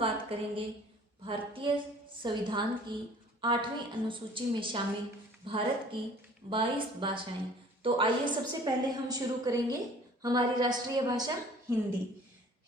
बात करेंगे भारतीय संविधान की 8वीं अनुसूची में शामिल भारत की 22 भाषाएं। तो आइए सबसे पहले हम शुरू करेंगे हमारी राष्ट्रीय भाषा हिंदी।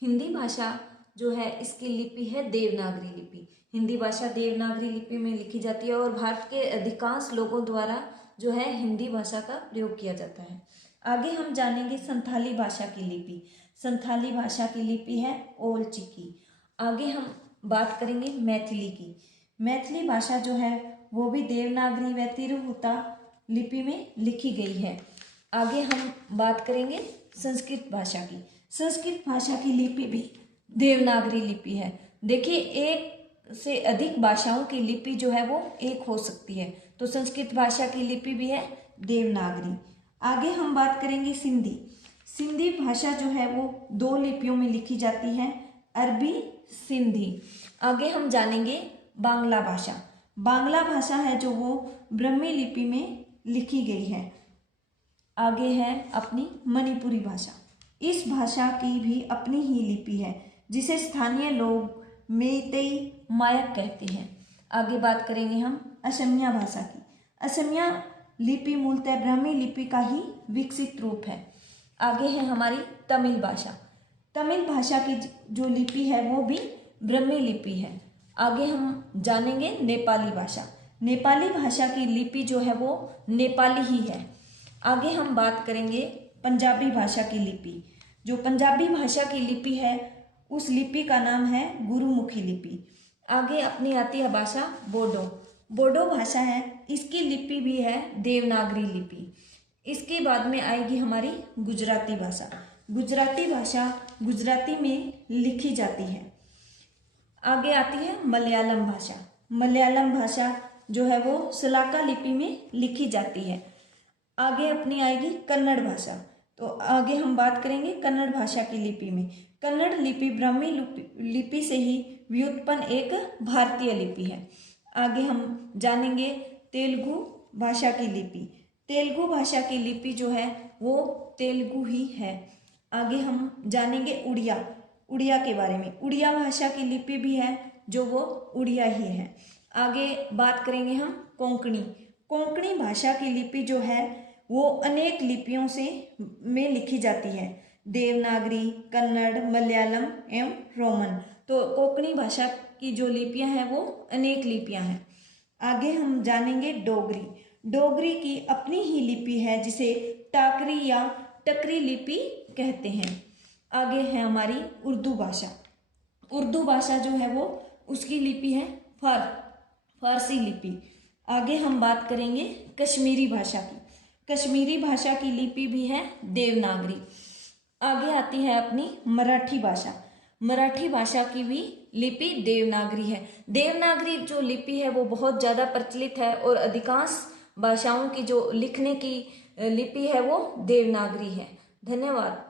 हिंदी भाषा जो है इसकी लिपि है देवनागरी लिपि। हिंदी भाषा देवनागरी लिपि में लिखी जाती है और भारत के अधिकांश लोगों द्वारा जो है हिंदी भाषा का प्रयोग किया जाता है। आगे हम जानेंगे संथाली भाषा की लिपि। संथाली भाषा की लिपि है ओल चिकी। आगे हम बात करेंगे मैथिली की। मैथिली भाषा जो है वो भी देवनागरी व तिरहुता लिपि में लिखी गई है। आगे हम बात करेंगे संस्कृत भाषा की। संस्कृत भाषा की लिपि भी देवनागरी लिपि है। देखिए, एक से अधिक भाषाओं की लिपि जो है वो एक हो सकती है, तो संस्कृत भाषा की लिपि भी है देवनागरी। आगे हम बात करेंगे सिंधी। सिंधी भाषा जो है वो 2 लिपियों में लिखी जाती है, अरबी सिंधी। आगे हम जानेंगे बांग्ला भाषा। बांग्ला भाषा है जो वो ब्रह्मी लिपि में लिखी गई है। आगे है अपनी मणिपुरी भाषा। इस भाषा की भी अपनी ही लिपि है जिसे स्थानीय लोग मेइतेई मायक कहते हैं। आगे बात करेंगे हम असमिया भाषा की। असमिया लिपि मूलतः ब्राह्मी लिपि का ही विकसित रूप है। आगे है हमारी तमिल भाषा। तमिल भाषा की जो लिपि है वो भी ब्राह्मी लिपि है। आगे हम जानेंगे नेपाली भाषा। नेपाली भाषा की लिपि जो है वो नेपाली ही है। आगे हम बात करेंगे पंजाबी भाषा की लिपि। जो पंजाबी भाषा की लिपि है उस लिपि का नाम है गुरुमुखी लिपि। आगे अपनी आती है भाषा बोडो। बोडो भाषा है, इसकी लिपि भी है देवनागरी लिपि। इसके बाद में आएगी हमारी गुजराती भाषा। गुजराती भाषा गुजराती में लिखी जाती है। आगे आती है मलयालम भाषा। मलयालम भाषा जो है वो सलाका लिपि में लिखी जाती है। आगे अपनी आएगी कन्नड़ भाषा। तो आगे हम बात करेंगे कन्नड़ भाषा की लिपि में। कन्नड़ लिपि ब्राह्मी लिपि से ही व्युत्पन्न एक भारतीय लिपि है। आगे हम जानेंगे तेलुगु भाषा की लिपि। तेलुगु भाषा की लिपि जो है वो तेलुगु ही है। आगे हम जानेंगे उड़िया। उड़िया के बारे में। उड़िया भाषा की लिपि भी है जो वो उड़िया ही है। आगे बात करेंगे हम कोंकणी। कोंकणी भाषा की लिपि जो है वो अनेक लिपियों से में लिखी जाती है, देवनागरी, कन्नड़, मलयालम एवं रोमन। तो कोंकणी भाषा की जो लिपियां हैं वो अनेक लिपियां हैं। आगे हम जानेंगे डोगरी। डोगरी की अपनी ही लिपि है जिसे टाकरी या टकरी लिपि कहते हैं। आगे है हमारी उर्दू भाषा। उर्दू भाषा जो है वो उसकी लिपि है फारसी लिपि। आगे हम बात करेंगे कश्मीरी भाषा की। कश्मीरी भाषा की लिपि भी है देवनागरी। आगे आती है अपनी मराठी भाषा। मराठी भाषा की भी लिपि देवनागरी है। देवनागरी जो लिपि है वो बहुत ज़्यादा प्रचलित है और अधिकांश भाषाओं की जो लिखने की लिपि है वो देवनागरी है। धन्यवाद।